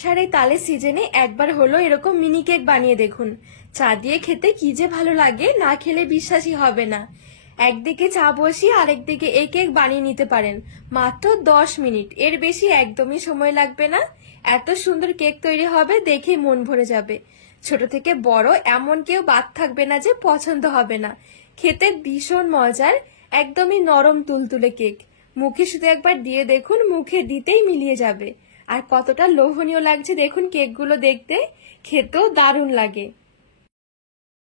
সারে তালের সিজনে একবার হলো এরকম মিনি কেক বানিয়ে দেখুন। চা দিয়ে খেতে কি যে ভালো লাগে, না খেলে বিশ্বাসই হবে না। একদিকে চা বসিয়ে আরেকদিকে এই কেক বানিয়ে নিতে পারেন মাত্র 10 মিনিট, এর বেশি একদমই সময় লাগবে না। এত সুন্দর কেক তৈরি হবে, দেখে মন ভরে যাবে। ছোট থেকে বড় এমন কেউ বাদ থাকবে না যে পছন্দ হবে না। খেতে ভীষণ মজার, একদমই নরম তুলতুলে কেক। মুখে শুধু একবার দিয়ে দেখুন, মুখে দিতেই মিলিয়ে যাবে। আর কতটা লোভনীয় লাগছে দেখুন কেকগুলো দেখতে, খেতেও দারুণ লাগে।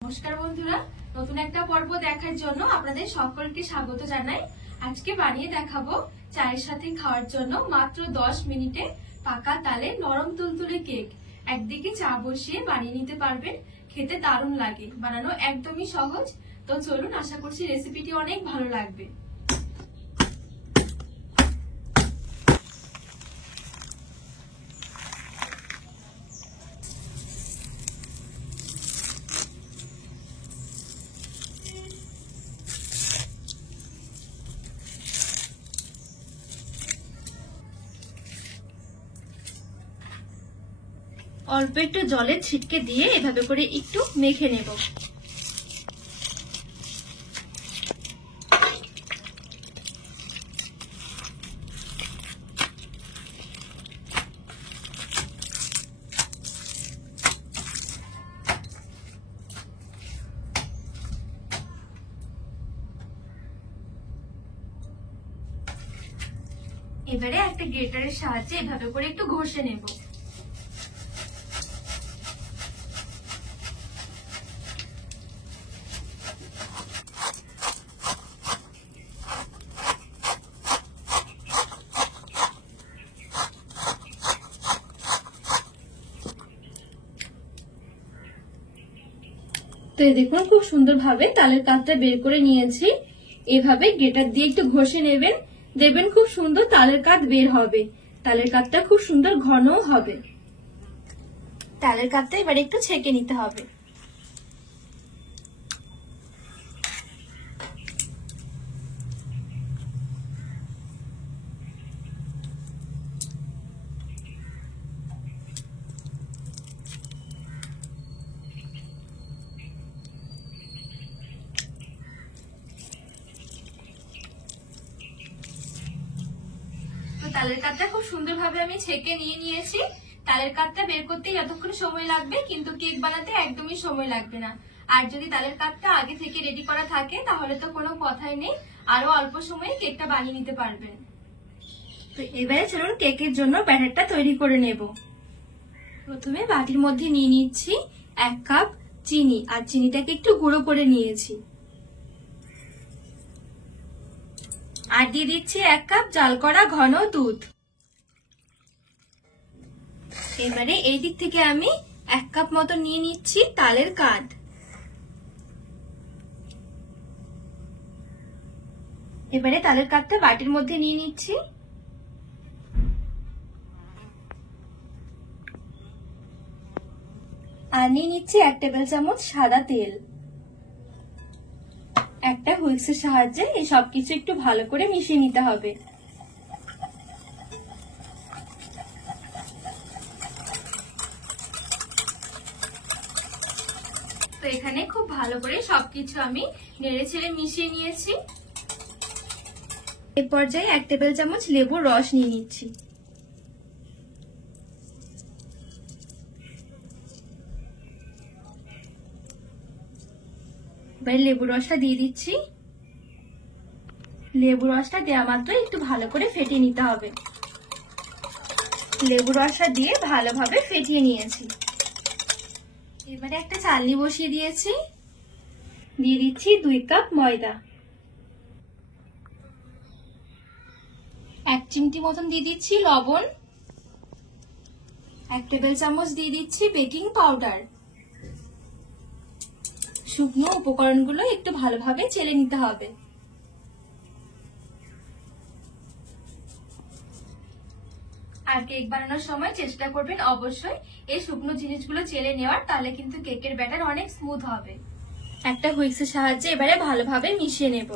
নমস্কার বন্ধুরা, নতুন একটা পর্ব দেখার জন্য আপনাদের সকলকে স্বাগত জানাই। আজকে বানিয়ে দেখাবো চায়ের সাথে খাওয়ার জন্য মাত্র 10 মিনিটে পাকা তালে নরম তুলতুলে কেক। একদিকে চা বসিয়ে বানিয়ে নিতে পারবেন, খেতে দারুণ লাগে, বানানো একদমই সহজ। তো চলুন, আশা করছি রেসিপিটি অনেক ভালো লাগবে। অল্প একটু জলের ছিটকে দিয়ে এভাবে করে একটু মেখে নেব। এবারে একটা গ্রেটারের সাহায্যে এভাবে করে একটু ঘষে নেব। তো দেখুন, খুব সুন্দরভাবে তালের কাঠটা বের করে নিয়েছি। এভাবে গ্রেটার দিয়ে একটু ঘষে নেবেন, দেখবেন খুব সুন্দর তালের কাঠ বের হবে। তালের কাঠটা খুব সুন্দর ঘনও হবে। তালের কাঠটা এবার একটু ছেঁকে নিতে হবে। তালের কাঠটা খুব সুন্দরভাবে আমি ছেঁকে নিয়ে নিয়েছি। তালের কাঠটা বের করতে যতক্ষণ সময় লাগবে, কিন্তু কেক বানাতে একদমই সময় লাগবে না। আর যদি তালের কাঠটা আগে থেকে রেডি করা থাকে তাহলে তো কোনো কথাই নেই, আরো অল্প সময়ে কেকটা বানিয়ে নিতে পারবেন। তো এবারে চলুন কেকের জন্য ব্যাটারটা তৈরি করে নেব। প্রথমে বাটির মধ্যে নিয়ে নিচ্ছি 1 কাপ চিনি, আর চিনিটাকে একটু গুঁড়ো করে নিয়েছি। আর দিয়ে দিচ্ছি 1 কাপ জাল করা ঘন দুধ। এবারে এই দিক থেকে আমি 1 কাপ মতো নিয়ে নিচ্ছি তালের কাঠ। এবারে তালের কাঠটা বাটির মধ্যে নিয়ে নিচ্ছি। আর নিয়ে নিচ্ছি 1 টেবিল চামচ সাদা তেল। একটা হুইস্কের সাহায্যে এই সবকিছু একটু ভালো করে মিশিয়ে নিতে হবে। তো এখানে খুব ভালো করে সবকিছু আমি নেড়ে ছেড়ে মিশিয়ে নিয়েছি। এই পর্যায়ে 1 টেবিল চামচ লেবুর রস নিয়ে নিচ্ছি। এবার লেবুর রসটা দিয়ে দিচ্ছি। লেবুর রসটা দেওয়া মাত্র একটু ভালো করে ফেটিয়ে নিতে হবে। লেবুর রসটা দিয়ে ভালোভাবে ফেটিয়ে নিয়েছি। এবারে একটা চালনি বসিয়ে দিয়েছি। দিয়ে দিচ্ছি 2 কাপ ময়দা। 1 চিমটি মতন দিয়ে দিচ্ছি লবণ। 1 টেবিল চামচ দিয়ে দিচ্ছি বেকিং পাউডার। শুকনো উপকরণগুলো একটু ভালোভাবে চেলে নিতে হবে। আর কেক বানানোর সময় চেষ্টা করবেন অবশ্যই এই শুকনো জিনিসগুলো চেলে নেওয়ার, তাহলে কিন্তু কেকের ব্যাটার অনেক স্মুথ হবে। একটা হুইস্কের সাহায্যে এবারে ভালোভাবে মিশিয়ে নেব।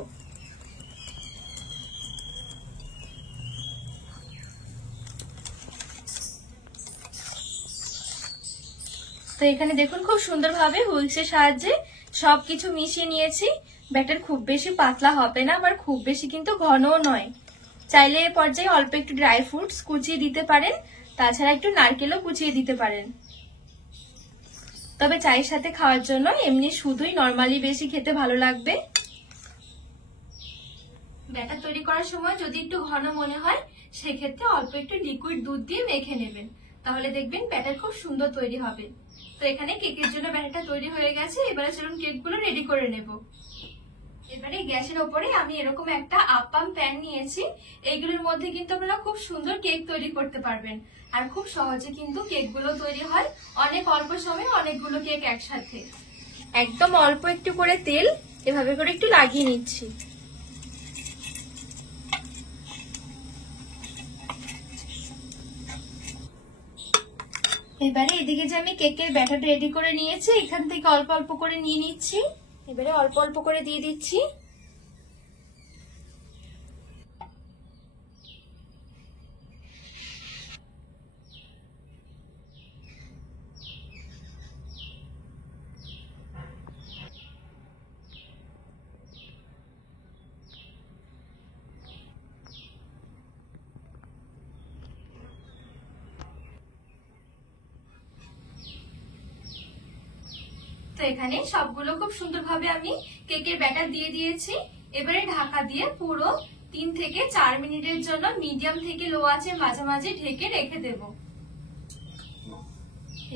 তো এখানে দেখুন খুব সুন্দরভাবে হুইলসের সাহায্যে সবকিছু মিশিয়ে নিয়েছি। ব্যাটার খুব বেশি পাতলা হবে না, আবার খুব বেশি কিন্তু ঘনও নয়। চাইলে এই পর্যায়ে অল্প একটু ড্রাই ফ্রুটস কুচিয়ে দিতে পারেন, তাছাড়া একটু নারকেলও কুচিয়ে দিতে পারেন। তবে চায়ের সাথে খাওয়ার জন্য এমনি শুধুই নরমালি বেশি খেতে ভালো লাগবে। ব্যাটার তৈরি করার সময় যদি একটু ঘন মনে হয় সেক্ষেত্রে অল্প একটু লিকুইড দুধ দিয়ে মেখে নেবেন, তাহলে দেখবেন ব্যাটার খুব সুন্দর তৈরি হবে। তো এখানে কেকের জন্য ব্যাটারটা তৈরি হয়ে গেছে, এবারে চলুন কেকগুলো রেডি করে নেব। এবারে গ্যাসের ওপরে আমি এরকম একটা আপ্পাম প্যান নিয়েছি। এইগুলোর মধ্যে কিন্তু আপনারা খুব সুন্দর কেক তৈরি করতে পারবেন, আর খুব সহজে কিন্তু কেকগুলো তৈরি হয় অনেক অল্প সময়ে অনেকগুলো কেক একসাথে। একদম অল্প একটু করে তেল এভাবে করে একটু লাগিয়ে নিচ্ছি। এবারে এদিকে যে আমি কেকের ব্যাটার রেডি করে নিয়েছি, এখান থেকে অল্প অল্প করে নিয়ে নিচ্ছি। এবারে অল্প অল্প করে দিয়ে দিচ্ছি। তো এখানে সবগুলো খুব সুন্দরভাবে আমি কেকের ব্যাটার দিয়ে দিয়েছি। এবারে ঢাকা দিয়ে পুরো 3 থেকে 4 মিনিটের জন্য মিডিয়াম থেকে লো আঁচে মাঝামাঝি ঢেকে রেখে দেব।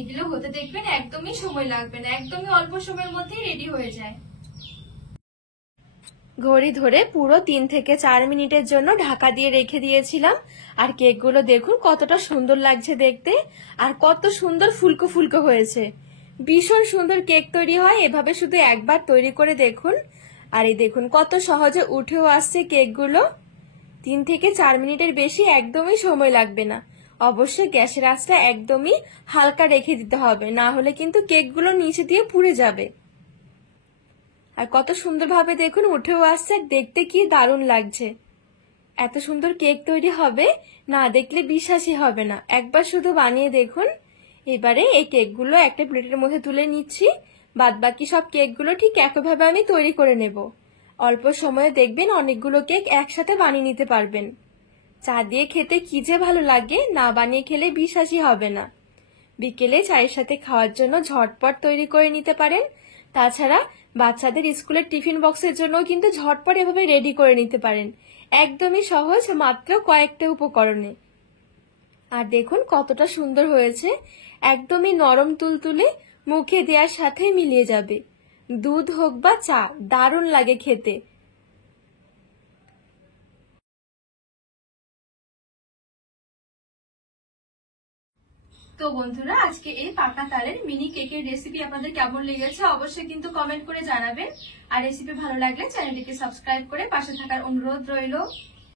এগুলো হতে দেখবেন একদমই সময় লাগবে না, একদমই অল্প সময়ের মধ্যেই রেডি হয়ে যায়। ঘড়ি ধরে পুরো 3 থেকে 4 মিনিটের জন্য ঢাকা দিয়ে রেখে দিয়েছিলাম। আর কেকগুলো দেখুন কতটা সুন্দর লাগছে দেখতে, আর কত সুন্দর ফুলকো ফুলকো হয়েছে। ভীষণ সুন্দর কেক তৈরি হয় এভাবে, শুধু একবার তৈরি করে দেখুন। আর এই দেখুন কত সহজে উঠেও আসছে কেকগুলো। 3 থেকে 4 মিনিটের বেশি একদমই সময় লাগবে না। অবশ্যই গ্যাসের আঁচটা একদমই হালকা রেখে দিতে হবে, না হলে কিন্তু কেকগুলো নিচে দিয়ে পুড়ে যাবে। আর কত সুন্দরভাবে দেখুন উঠেও আসছে, দেখতে কি দারুণ লাগছে। এত সুন্দর কেক তৈরি হবে না দেখলে বিশ্বাসই হবে না, একবার শুধু বানিয়ে দেখুন। এবারে এই কেকগুলো একটা প্লেটের মধ্যে তুলে নিচ্ছি। বাদ বাকি সব কেকগুলো ঠিক একইভাবে আমি তৈরি করে নেব। অল্প সময়ে দেখবেন অনেকগুলো কেক একসাথে বানিয়ে নিতে পারবেন। চা দিয়ে খেতে কি যে ভালো লাগে, না বানিয়ে খেলে বিশ্বাসই হবে না। বিকেলে চায়ের সাথে খাওয়ার জন্য ঝটপট তৈরি করে নিতে পারেন। তাছাড়া বাচ্চাদের স্কুলের টিফিন বক্সের জন্য কিন্তু ঝটপট এভাবে রেডি করে নিতে পারেন, একদমই সহজ, মাত্র কয়েকটা উপকরণে। আর দেখুন কতটা সুন্দর হয়েছে, একদমই নরম তুলতুলে, মুখে দেওয়ার সাথে মিলিয়ে যাবে। দুধ হোক বা চা, দারুণ লাগে খেতে। তো বন্ধুরা, আজকে এই পাকা তালের মিনি কেকের রেসিপি আপনাদের কেমন লেগেছে অবশ্যই কিন্তু কমেন্ট করে জানাবেন। আর রেসিপি ভালো লাগলে চ্যানেলটিকে সাবস্ক্রাইব করে পাশে থাকার অনুরোধ রইল।